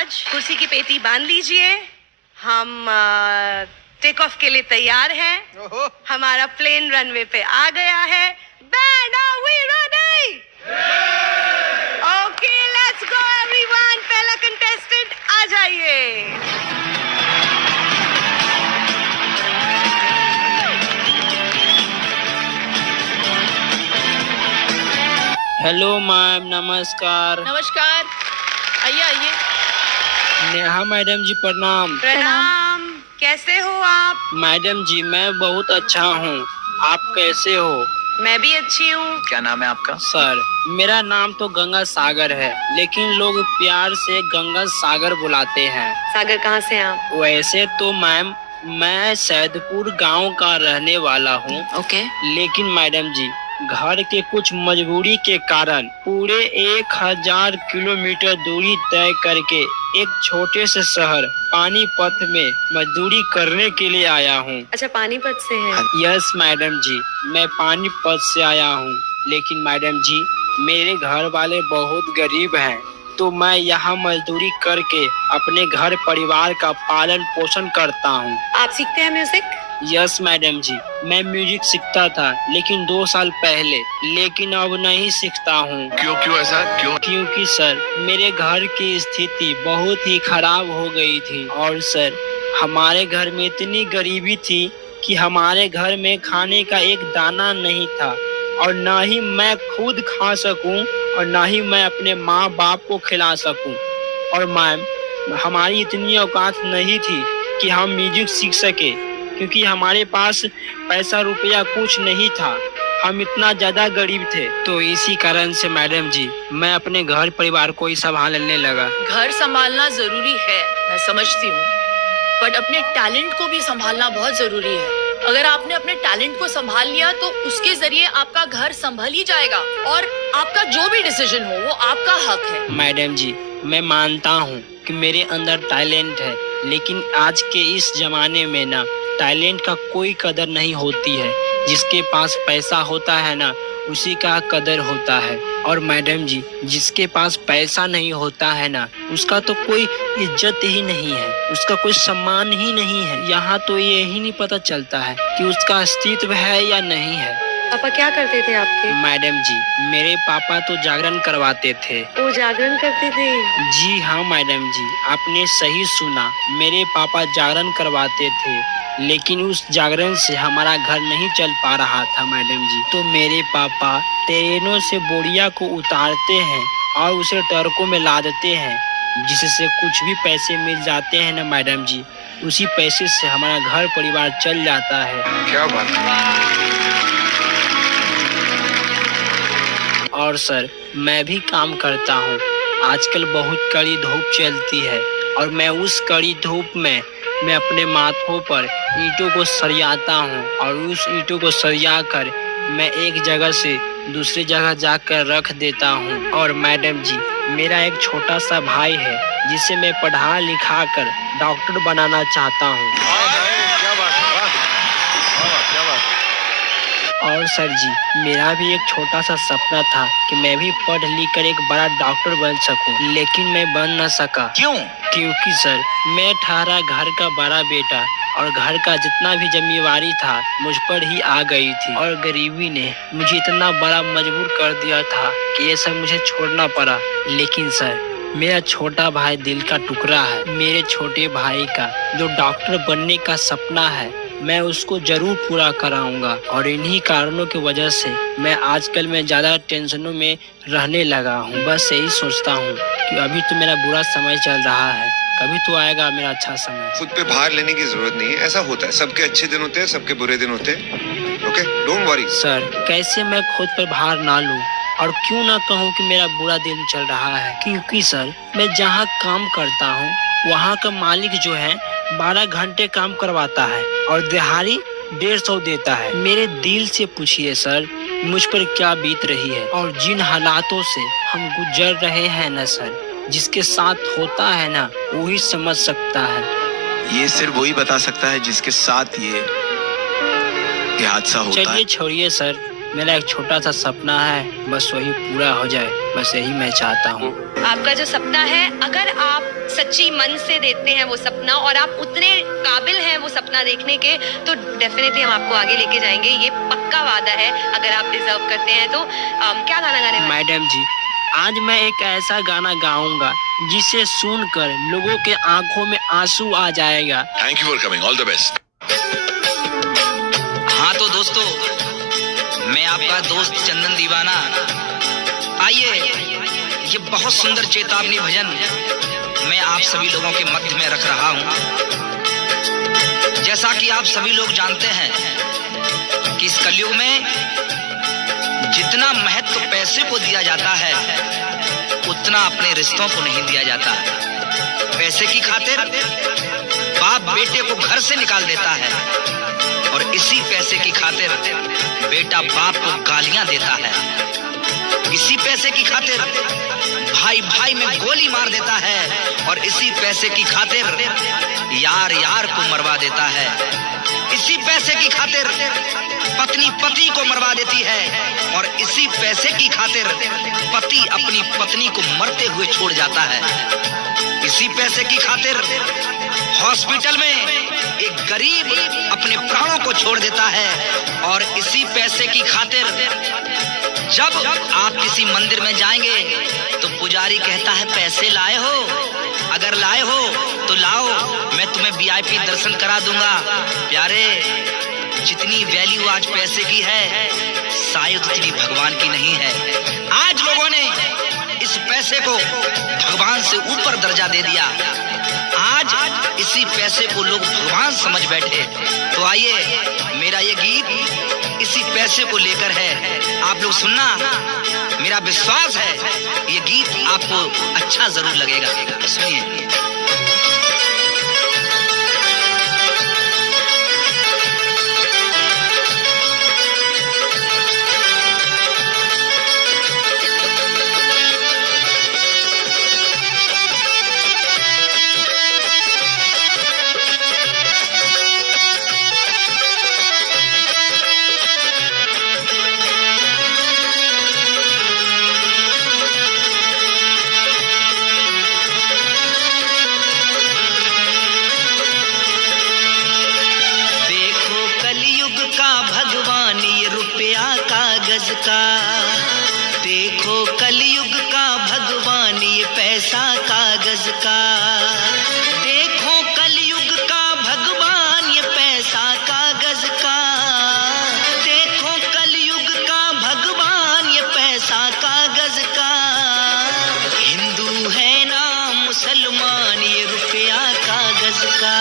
जहाज, कुर्सी की पेटी बांध लीजिए। हम टेक ऑफ के लिए तैयार हैं। हमारा प्लेन रनवे पे आ गया है। Band, are we ready? Okay, let's go everyone. पहला कंटेस्टेंट आ जाइए। हेलो मैम, नमस्कार। नमस्कार, आइए आइए। नेहा मैडम जी प्रणाम। प्रणाम। कैसे हो आप? मैडम जी मैं बहुत अच्छा हूँ, आप कैसे हो? मैं भी अच्छी हूँ। क्या नाम है आपका? सर मेरा नाम तो गंगा सागर है, लेकिन लोग प्यार से गंगा सागर बुलाते हैं। सागर कहाँ से हैं आप? वैसे तो मैम मैं सैदपुर गांव का रहने वाला हूँ। ओके। लेकिन मैडम जी घर के कुछ मजबूरी के कारण पूरे 1000 किलोमीटर दूरी तय करके एक छोटे से शहर पानीपत में मजदूरी करने के लिए आया हूँ। अच्छा, पानीपत से हैं? यस मैडम जी, मैं पानीपत से आया हूँ। लेकिन मैडम जी मेरे घर वाले बहुत गरीब हैं, तो मैं यहाँ मजदूरी करके अपने घर परिवार का पालन पोषण करता हूँ। आप सीखते हैं म्यूजिक? यस मैडम जी, मैं म्यूजिक सीखता था लेकिन 2 साल पहले, लेकिन अब नहीं सीखता हूँ। क्यों ऐसा क्यों? क्योंकि सर मेरे घर की स्थिति बहुत ही खराब हो गई थी, और सर हमारे घर में इतनी गरीबी थी कि हमारे घर में खाने का एक दाना नहीं था, और ना ही मैं खुद खा सकूं और ना ही मैं अपने माँ बाप को खिला सकूं। और मैम हमारी इतनी औकात नहीं थी कि हम म्यूजिक सीख सके, क्योंकि हमारे पास पैसा रुपया कुछ नहीं था, हम इतना ज्यादा गरीब थे। तो इसी कारण से मैडम जी मैं अपने घर परिवार को ही संभालने लगा। घर संभालना जरूरी है, मैं समझती हूँ, बट अपने टैलेंट को भी संभालना बहुत जरूरी है। अगर आपने अपने टैलेंट को संभाल लिया तो उसके जरिए आपका घर संभल ही जाएगा, और आपका जो भी डिसीजन हो वो आपका हक है। मैडम जी मैं मानता हूँ कि मेरे अंदर टैलेंट है, लेकिन आज के इस जमाने में ना टैलेंट का कोई कदर नहीं होती है। जिसके पास पैसा होता है ना उसी का कदर होता है। और मैडम जी जिसके पास पैसा नहीं होता है ना उसका तो कोई इज्जत ही नहीं है, उसका कोई सम्मान ही नहीं है। यहाँ तो यही नहीं पता चलता है कि उसका अस्तित्व है या नहीं है। पापा क्या करते थे आपके? मैडम जी मेरे पापा तो जागरण करवाते थे। वो जागरण करते थे? जी हाँ मैडम जी, आपने सही सुना, मेरे पापा जागरण करवाते थे, लेकिन उस जागरण से हमारा घर नहीं चल पा रहा था मैडम जी। तो मेरे पापा ट्रेनों से बोरिया को उतारते हैं और उसे ट्रकों में लादते हैं, जिससे कुछ भी पैसे मिल जाते हैं ना मैडम जी, उसी पैसे से हमारा घर परिवार चल जाता है। क्या बात है? और सर मैं भी काम करता हूँ। आजकल बहुत कड़ी धूप चलती है, और मैं उस कड़ी धूप में मैं अपने माथों पर ईंटों को सरियाता हूँ, और उस ईंटों को सरिया कर मैं एक जगह से दूसरी जगह जाकर रख देता हूँ। और मैडम जी मेरा एक छोटा सा भाई है जिसे मैं पढ़ा लिखा कर डॉक्टर बनाना चाहता हूँ। क्या बात है? वाह, क्या बात है? और सर जी मेरा भी एक छोटा सा सपना था कि मैं भी पढ़ लिख कर एक बड़ा डॉक्टर बन सकूं, लेकिन मैं बन न सका। क्यों? क्योंकि सर मैं ठहरा घर का बड़ा बेटा, और घर का जितना भी जिम्मेवारी था मुझ पर ही आ गई थी, और गरीबी ने मुझे इतना बड़ा मजबूर कर दिया था कि ये सब मुझे छोड़ना पड़ा। लेकिन सर मेरा छोटा भाई दिल का टुकड़ा है, मेरे छोटे भाई का जो डॉक्टर बनने का सपना है मैं उसको जरूर पूरा कराऊंगा। और इन्हीं कारणों की वजह से मैं आजकल में ज्यादा टेंशनों में रहने लगा हूँ। बस यही सोचता हूँ कि अभी तो मेरा बुरा समय चल रहा है, कभी तो आएगा मेरा अच्छा समय। खुद पे भार लेने की जरूरत नहीं है, ऐसा होता है, सबके अच्छे दिन होते हैं, सबके बुरे दिन होते हैं। Okay, don't worry. सर कैसे मैं खुद पर भार ना लूं, और क्यों ना कहूँ कि मेरा बुरा दिन चल रहा है, क्योंकि सर मैं जहाँ काम करता हूँ वहाँ का मालिक जो है 12 घंटे काम करवाता है और दिहाड़ी 150 देता है। मेरे दिल से पूछिए सर मुझ पर क्या बीत रही है, और जिन हालातों से हम गुजर रहे हैं ना सर, जिसके साथ होता है ना वही समझ सकता है। ये सिर्फ वही बता सकता है जिसके साथ ये हादसा होता है। चलिए छोड़िए सर, मेरा एक छोटा सा सपना है, बस वही पूरा हो जाए, बस यही मैं चाहता हूँ। आपका जो सपना है, अगर आप सच्ची मन से देखते हैं वो सपना और आप उतने काबिल हैं वो सपना देखने के, तो डेफिनेटली हम आपको आगे लेके जाएंगे, ये पक्का वादा है। अगर आप डिजर्व करते हैं तो क्या गाना गाने वाले? मैडम जी, आज मैं एक ऐसा गाना गाऊंगा जिसे सुनकर लोगों के आंखों में आंसू आ जाएगा। Thank you for coming, all the best. हाँ तो दोस्तों, मैं आपका दोस्त चंदन दीवाना, आइए ये बहुत सुंदर चेतावनी भजन मैं आप सभी लोगों के मध्य में रख रहा हूँ। जैसा कि आप सभी लोग जानते हैं कि इस कलयुग में जितना महत्व पैसे को दिया जाता है, उतना अपने रिश्तों को नहीं दिया जाता। पैसे की खातिर बाप बेटे को घर से निकाल देता है और इसी पैसे की खातिर बेटा बाप को गालियां देता है। इसी पैसे की खातिर भाई भाई में गोली मार देता है और इसी पैसे की खातिर यार यार को मरवा देता है। इसी पैसे की खातिर पत्नी पति को मरवा देती है और इसी पैसे की खातिर पति अपनी पत्नी को मरते हुए छोड़ जाता है। इसी पैसे की खातिर हॉस्पिटल में एक गरीब अपने प्राणों को छोड़ देता है और इसी पैसे की खातिर जब आप किसी मंदिर में जाएंगे तो पुजारी कहता है पैसे लाए हो? अगर लाए हो तो लाओ, मैं तुम्हें वीआईपी दर्शन करा दूंगा। प्यारे, जितनी वैल्यू आज पैसे की है शायद उतनी भगवान की नहीं है। आज लोगों ने इस पैसे को भगवान से ऊपर दर्जा दे दिया। आज इसी पैसे को लोग भगवान समझ बैठे। तो आइए, मेरा ये गीत इसी पैसे को लेकर है, आप लोग सुनना। मेरा विश्वास है ये गीत आपको अच्छा जरूर लगेगा। सुनिए। का देखो, कलयुग का भगवान ये पैसा कागज का। देखो कलयुग का भगवान ये पैसा कागज का। देखो कलयुग का भगवान ये पैसा कागज का। हिंदू है ना मुसलमान ये रुपया कागज का।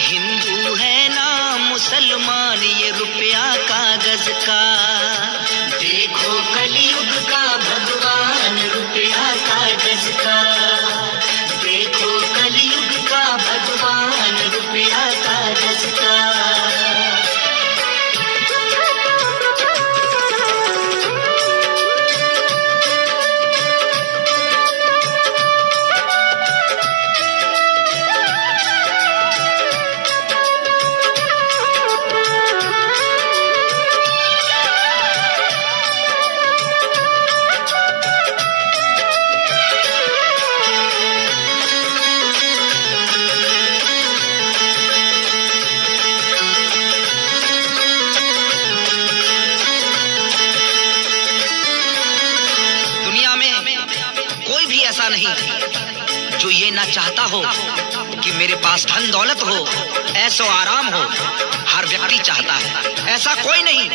हिंदू है ना मुसलमान ये रुपया कागज का। देखो कलयुग का भगवान रुपया कागज का। देखो कलयुग का भगवान रुपया कागज का। नहीं जो ये ना चाहता हो कि मेरे पास धन दौलत हो, ऐशो आराम हो। हर व्यक्ति चाहता है, ऐसा कोई नहीं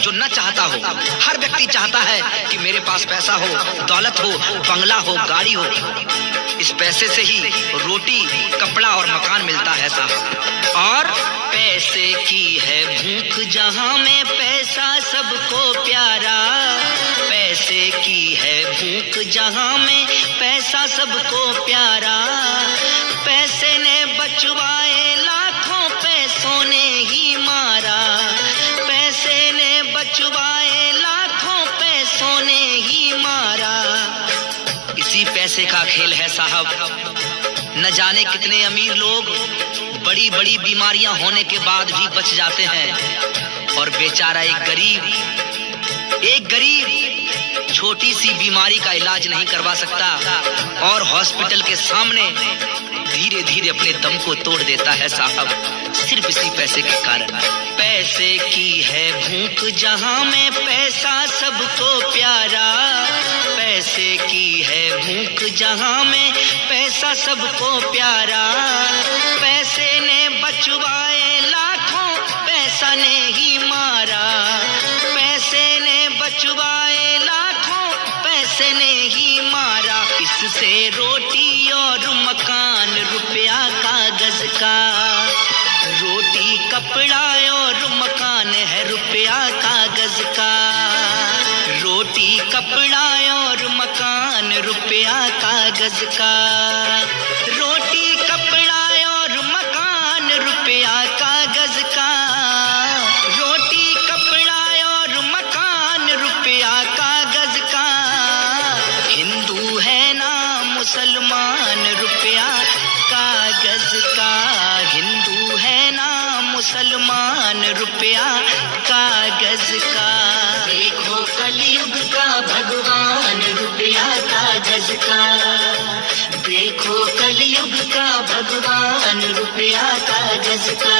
जो न चाहता हो। हर व्यक्ति चाहता है कि मेरे पास पैसा हो, दौलत हो, बंगला हो, गाड़ी हो। इस पैसे से ही रोटी, कपड़ा और मकान मिलता है साहब। और पैसे की है भूख जहां में पैसा सबको प्यारा। पैसे की है भूख जहां में पैसा सबको प्यारा। पैसे ने बचवाए लाखों, पैसों ने ही मारा। पैसे ने बचवाए लाखों, पैसों ने ही मारा। इसी पैसे का खेल है साहब। न जाने कितने अमीर लोग बड़ी बड़ी बीमारियां होने के बाद भी बच जाते हैं और बेचारा एक गरीब एक गरीब छोटी सी बीमारी का इलाज नहीं करवा सकता और हॉस्पिटल के सामने धीरे धीरे अपने दम को तोड़ देता है साहब, सिर्फ इसी पैसे के कारण। पैसे की है भूख जहां में पैसा सबको प्यारा, पैसे की है भूख जहां में पैसा सबको प्यारा। पैसे ने बचवाए लाखों, पैसा ने ही मारा। पैसे ने बचवाए लाखों, पैसे ने ही मारा। इससे रोटी और मकान, रुपया कागज का, रोटी कपड़ा और मकान है रुपया कागज का। रोटी कपड़ा और मकान रुपया कागज का। रोटी कपड़ा और मकान रुपया कागज का। रोटी कपड़ा और मकान रुपया कागज का। हिंदू है ना मुसलमान, रुपया कागज का। हिंदू है ना मुसलमान, रुपया कागज का। देखो कलयुग का भगवान, रुपया कागज का। देखो कलयुग का भगवान, रुपया कागज का।